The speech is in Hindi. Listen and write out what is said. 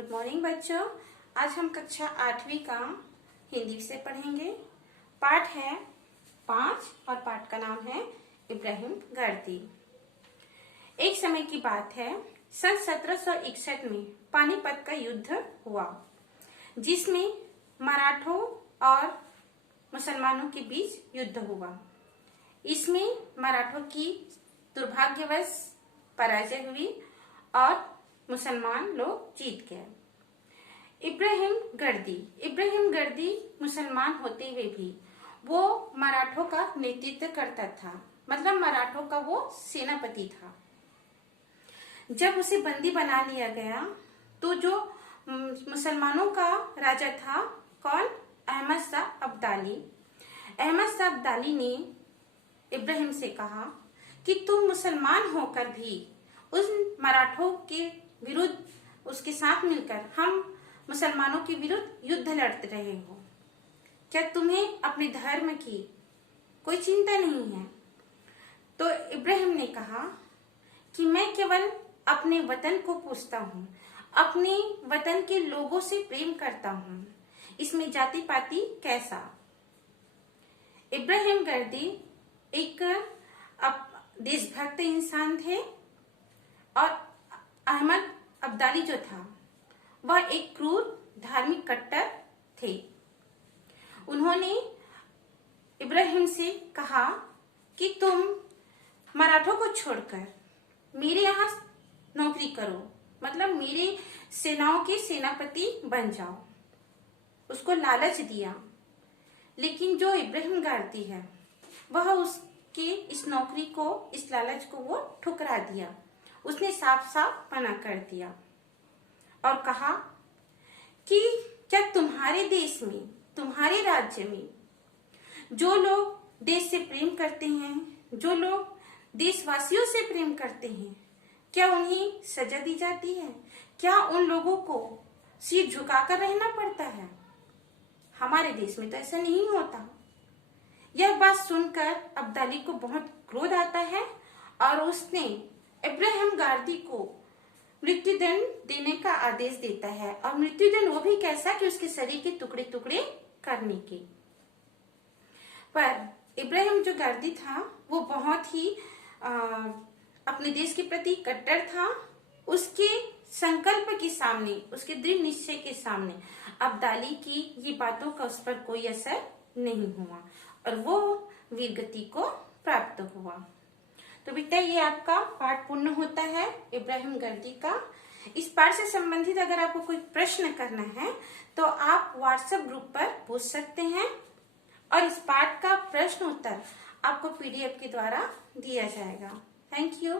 गुड मॉर्निंग बच्चों। आज हम कक्षा 8वीं का हिंदी विषय पढ़ेंगे। पाठ है 5 और पाठ का नाम है इब्राहिम गर्दी। एक समय की बात है, सन 1761 में पानीपत का युद्ध हुआ, जिसमें मराठों और मुसलमानों के बीच युद्ध हुआ। इसमें मराठों की दुर्भाग्यवश पराजय हुई और मुसलमान लोग जीत गए। इब्राहिम गर्दी मुसलमान होते हुए भी वो मराठों का नेतृत्व करता था, मतलब मराठों का वो सेनापति था। जब उसे बंदी बना लिया गया तो जो मुसलमानों का राजा था, कौन? अहमद शाह अब्दाली ने इब्राहिम से कहा कि तुम मुसलमान होकर भी उन मराठों के विरुद्ध, उसके साथ मिलकर हम मुसलमानों के विरुद्ध युद्ध लड़ रहे हो। क्या तुम्हें अपने धर्म की कोई चिंता नहीं है? तो इब्राहिम ने कहा कि मैं केवल अपने वतन को पूछता हूँ, अपने वतन के लोगों से प्रेम करता हूँ, इसमें जाति पाति कैसा? इब्राहिम गर्दी एक देशभक्त इंसान थे और अहमद अब्दाली जो था वह एक क्रूर धार्मिक कट्टर थे। उन्होंने इब्राहिम से कहा कि तुम मराठों को छोड़कर मेरे यहाँ नौकरी करो, मतलब मेरे सेनाओं के सेनापति बन जाओ। उसको लालच दिया, लेकिन जो इब्राहिम गर्दी है वह उसके इस नौकरी को, इस लालच को वो ठुकरा दिया। उसने साफ साफ मना कर दिया और कहा कि क्या तुम्हारे देश में, तुम्हारे राज्य में जो लोग देश से प्रेम करते हैं, जो लोग देशवासियों से प्रेम करते हैं, क्या उन्हें सजा दी जाती है? क्या उन लोगों को सिर झुकाकर रहना पड़ता है? हमारे देश में तो ऐसा नहीं होता। यह बात सुनकर अब्दाली को बहुत क्रोध आता है और उसने इब्राहिम गर्दी को मृत्युदंड देने का आदेश देता है। और मृत्युदंड वो भी कैसा कि उसके शरीर के टुकड़े टुकड़े करने के। पर इब्राहिम जो गर्दी था वो बहुत ही अपने देश के प्रति कट्टर था। उसके संकल्प के सामने, उसके दृढ़ निश्चय के सामने अब्दाली की ये बातों का उस पर कोई असर नहीं हुआ और वो वीरगति को प्राप्त हुआ। तो बेटा, ये आपका पाठ पूर्ण होता है इब्राहिम गर्दी का। इस पाठ से संबंधित अगर आपको कोई प्रश्न करना है तो आप व्हाट्सएप ग्रुप पर पूछ सकते हैं और इस पाठ का प्रश्न उत्तर आपको PDF के द्वारा दिया जाएगा। Thank you.